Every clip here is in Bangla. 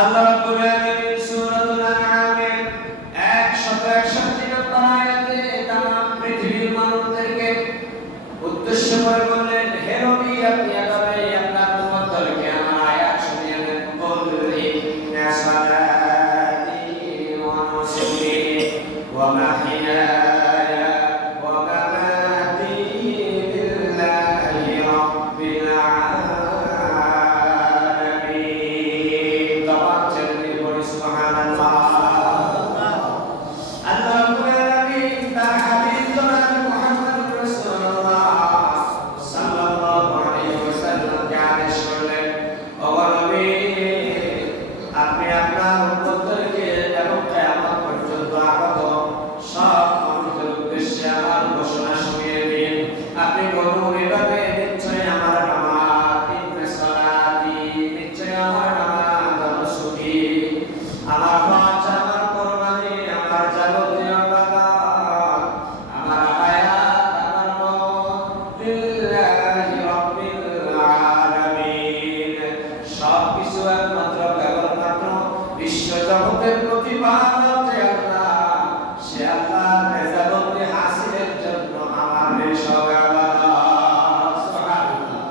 আল্লাহ রাব্বুল আলামিন সূরাতুল আনআমের 161 নম্বর আয়াতে तमाम পৃথিবীর মানুষদেরকে উদ্দেশ্য করে বললেন, হে নবী, আপনি এভাবে আপনার উম্মতদেরকে আমার আয়াত শুনিয়ে দেন। কুল ইন্না সালাতি ওয়া নুসুকি ওয়া মাহইয়ায়া ওয়া মামাতি লিল্লাহি রাব্বিল আলামিন। তাওবা চলে পড়ি সুবহানাল্লাহ। আল্লাহ রাব্বুল আলামিন তার হাবিব জনাব মুহাম্মদ রাসূলুল্লাহ সাল্লাল্লাহু আলাইহি ওয়াসাল্লামকে আদেশ করলেন, ও নবী, আপনি আপনার উম্মতদেরকে এবং কিয়ামত পর্যন্ত আগত সব মানুষের উদ্দেশ্যে আমার ঘোষণা শুনিয়ে দিন। আপনি বলুন এভাবে, নিশ্চয় আমার নামাজ, ইন্না সালাতি, নিশ্চয় আমার নামাজ, নুসুকি, আমার হজ, আমার কুরবানি, আমার যাবতীয় ইবাদত, আমার হায়াত, আমার মওত, লিল্লাহি রাব্বিল আলামিন, সবকিছু একমাত্র কেবলমাত্র বিশ্ব জগতের প্রতিপালক যে আল্লাহ, সে আল্লাহর রেজামন্দি হাসিলের জন্য আমার এই সব ইবাদত। সুবহানাল্লাহ।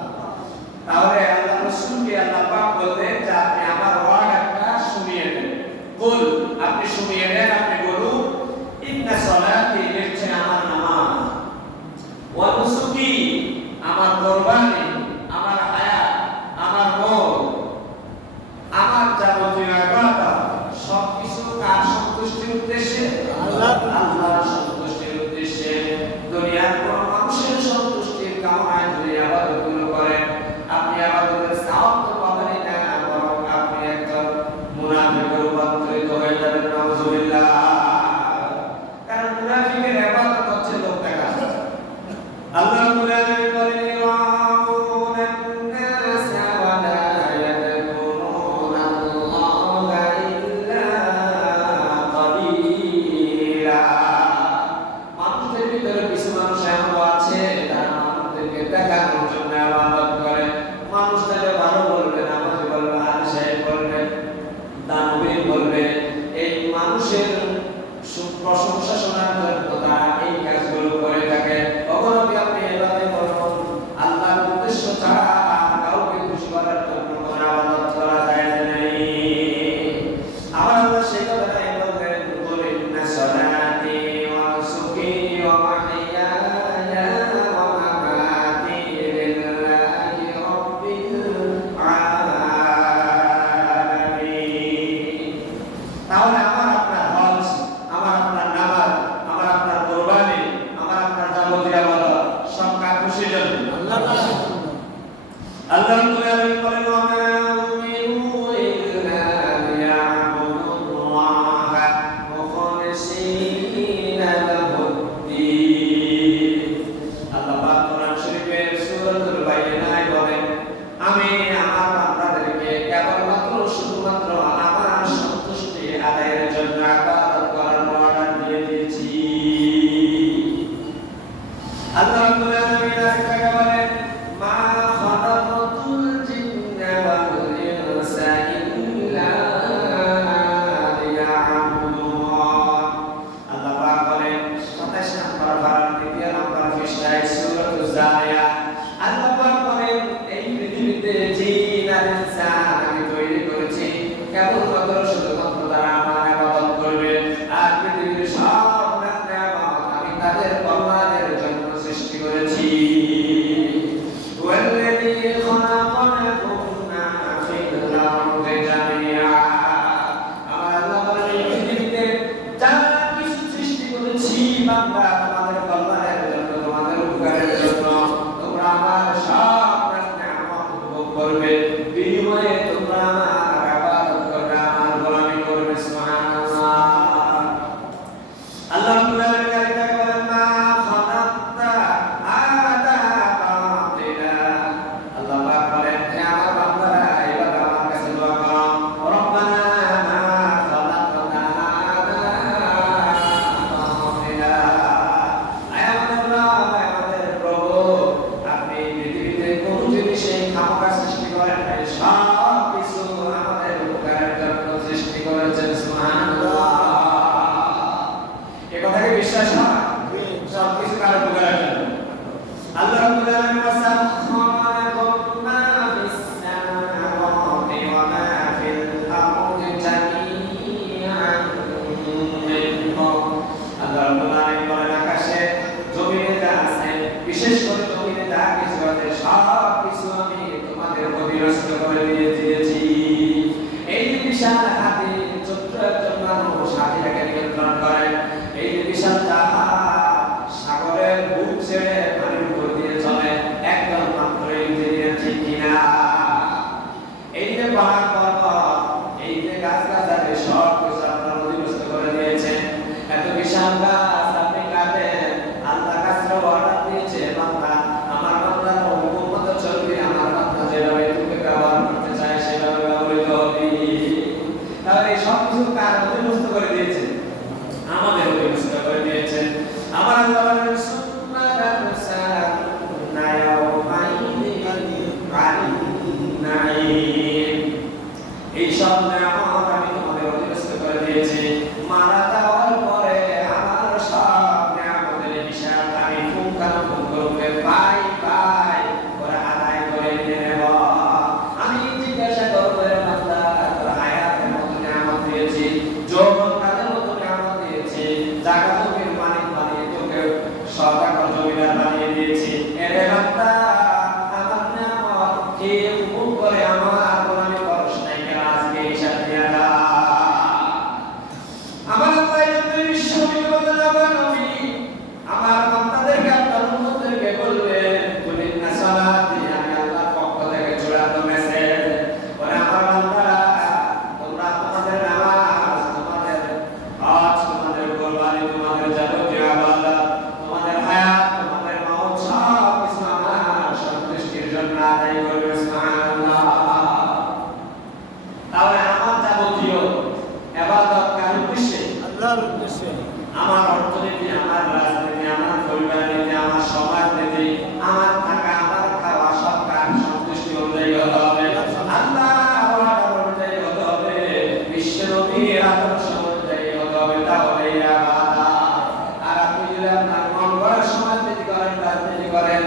তাহলে আল্লাহ রাসূলকে আল্লাহ পাক বললেন যে আপনি আমার ওয়াদাটা শুনিয়ে দেন। কুল, আপনি শুনিয়ে দেন, আপনি বলুন, ইন্না সালাতি, নিশ্চয় আমার নামাজ, ওয়া নুসুকি, আমার কুরবানি, আমার হায়াত, আমার মওত, আমার যাবতীয় ইবাদত, সবকিছু কার সন্তুষ্টির উদ্দেশ্যে? আল্লাহর সন্তুষ্টির উদ্দেশ্যে। দুনিয়ার কোন মানুষের সন্তুষ্টির কামনায় যদি ইবাদতগুলো করেন, আপনি ইবাদতের সওয়াব তো পাবেনই না, বরং আপনি একজন মুনাফিকে রূপান্তরিত হয়ে যাবেন। নাউযুবিল্লাহ। কারণ মুনাফিকের ইবাদত হচ্ছে লোক দেখা। আল্লাহ রাব্বুল আলামিন বলেন, ইউরাউনা আন-নাস ওয়া লা ইয়াযকুরুনা আল্লাহা ইল্লা কালীলা। মানুষদের ভিতরে কিছু মানুষ এমন আছে, তারা মানুষদেরকে দেখানোর জন্য ইবাদত করে। মানুষদেরকে ভালো বলবে, নামাজি বলবে, আলেম সাহেব বলবে, দানবীর বলবে, এই মানুষের প্রশংসা শোনার জন্য তারা এই কাজগুলো করে থাকে। কখনো কি আপনি এভাবে বলুন, আল্লাহর উদ্দেশ্য ছাড়া আর কাউকে খুশি করার জন্য কোনো ইবাদত করা যায় না। আমার আল্লাহ সেই কথাটাই বললেন, কুল ইন্না সালাতি ওয়া নুসুকি ওয়া মাহইয়ায়া ওয়া মামাতি লিল্লাহি রাব্বিল আলামিন। তাহলে আমার আপনার হজ, আমার আপনার নামাজ, আমার আপনার কুরবানি, আমার আপনার যাবতীয় ইবাদত সব কার খুশির জন্য? আল্লাহ রাব্বুল আলামিন বলেন, ওয়া মা উমিরু ইল্লা লিয়া'বুদুল্লাহা মুখলিসিনা লাহুদ-দীন। আল্লাহ পাক কোরআন শরীফের সূরাতুল বাইয়িনায় বলেন, আমি আমার বান্দাদেরকে কেবলমাত্র শুধুমাত্র আমার সন্তুষ্টি আদায়ের জন্য ইবাদত করার অর্ডার দিয়ে দিয়েছি। আল্লাহ রাব্বুল আলামিন আরেকটা বলেন, মা খালাকাতুল জিন্না ওয়াল ইনসা ইল্লা লিয়া'বুদুন। আল্লাহ পাক বলেন 27 নম্বর পারার 2 নম্বর পৃষ্ঠায় সূরাতুজ জারিয়াত, আল্লাহ পাক বলেন, এই পৃথিবীতে জিন আর ইনসান আমি তৈরি করেছি কেবলমাত্র শুধুমাত্র তারা আমার ইবাদত করবে। আর পৃথিবীর সব নেয়ামত আমি তাদের কল্যাণের জন্য সৃষ্টি করেছি। ওয়াল্লাযী খালাকাকুম মা ফিল আরদি জামিআ। আমার আল্লাহ বলেন, এই পৃথিবীতে যা কিছু সৃষ্টি করেছি বান্দা তোমাদের কল্যাণের জন্য, তোমাদের উপকারের জন্য। তোমরা আমার সব নেয়ামত উপভোগ করবে, বিনিময়ে তোমরা আমার ইবাদত করবে, পাহাড় পর্বত, এই যে গাছগাছালি সব কিছু আপনার অধীনস্থ করে দিয়েছেন। এত বিশাল গাছ আপনি কাটেন, আল্লাহ গাছটা অর্ডার দিয়েছে, বান্দা আমার বান্দার হুকুম মতো চলবে, আমার বান্দা যেভাবে তোকে ব্যবহার করতে চায় সেভাবে ব্যবহৃত হবে। তাহলে এই সব কিছু কার অধীনস্থ করে দিয়েছেন? আমাদের অধীনস্থ করে দিয়েছেন। আমার আল্লাহ বলেন সুন্নাতান সান্না ইয়াউমাইদিন আন-নাঈম, এই সব নিয়ামত আমি তোমাদের অধীনস্থ করে দিয়েছি। মারা যাওয়ার পরে আমার সব নিয়ামতের হিসাব আমি পুঙ্খানুপুঙ্খরূপে পাই করে আদায় করে নিয়ে নেব। আমি জিজ্ঞাসা করবো, বান্দা তোর হায়াতের মতো নিয়ামত দিয়েছি, যৌবন কালের মতো নিয়ামত দিয়েছি, জায়গা জমির মালিক বানিয়ে তোকে সদাগর জমিদার বানিয়ে দিয়েছি, এরে বান্দা আমার নিয়ামত খেয়ে উপভোগ করে আমার গোলামি করস নাই কেন? আজকে হিসাব দিয়া যা। আমার আল্লাহ এই বিশ্বনবী বলেন, আমার নবী আমার বান্দাদেরকে আপনার উম্মতদেরকে বলবেন, কুলিন্না সালাতি, আমি আল্লাহর পক্ষ থেকে চূড়ান্ত মেসেজ, ওরে আমার বান্দারা তোমরা তোমাদের নামাজ, তোমাদের হজ, তোমাদের কুরবানি, তোমাদের যাবতীয় ইবাদত, তোমাদের হায়াত, তোমাদের মওত সব কিছু আমার সন্তুষ্টির জন্য আদায় করবে। সুবহানাল্লাহ। তাহলে আমার যাবতীয় ইবাদত কার উদ্দেশ্যে? আল্লাহর উদ্দেশ্যে। আমার অর্থনীতি, আমার রাজনীতি, আমার পরিবার নীতি, আমার সমাজ নীতি, আমার থাকা, আমার খাওয়া সব কার সন্তুষ্টি অনুযায়ী হতে হবে, আল্লাহর অর্ডার অনুযায়ী হতে হবে, বিশ্ব নবীর আদর্শ অনুযায়ী হতে হবে। তাহলে ইবাদত। আর আপনি যদি আপনার মন গড়া সমাজ নীতি করেন, রাজনীতি করেন,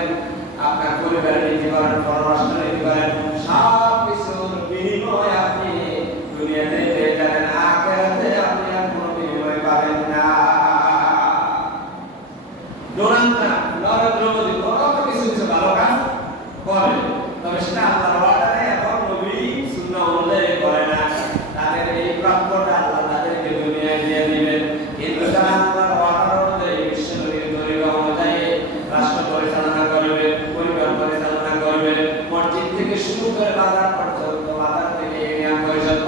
আপনার পরিবারের নীতি করেন, পররাষ্ট্র নীতি করেন, সব কিছুর বিনিময় আপনি দুনিয়াতে পেয়ে যাবেন, আখিরাতে আপনি আর কোনো বিনিময় পাবেন না। ডোনাল্ড ট্রাম্প, নরেন্দ্র মোদি কত কিছু কিছু ভালো কাজ করে, তবে সেটা আল্লাহর অর্ডারে এবং নবী সুন্নাহ অনুযায়ী করে না। তাদের এই প্রাপ্যটা আল্লাহ তাদেরকে দুনিয়ায় দিয়ে দিবেন, কিন্তু তারা আল্লাহর অর্ডার অনুযায়ী, বিশ্ব নবীর তরিকা অনুযায়ী রাষ্ট্র পরিচালনা করবে, পরিবার পরিচালনা করবে, মসজিদ থেকে শুরু করে বাজার পর্যন্ত, বাজার থেকে ইউনিয়ন পরিষদ,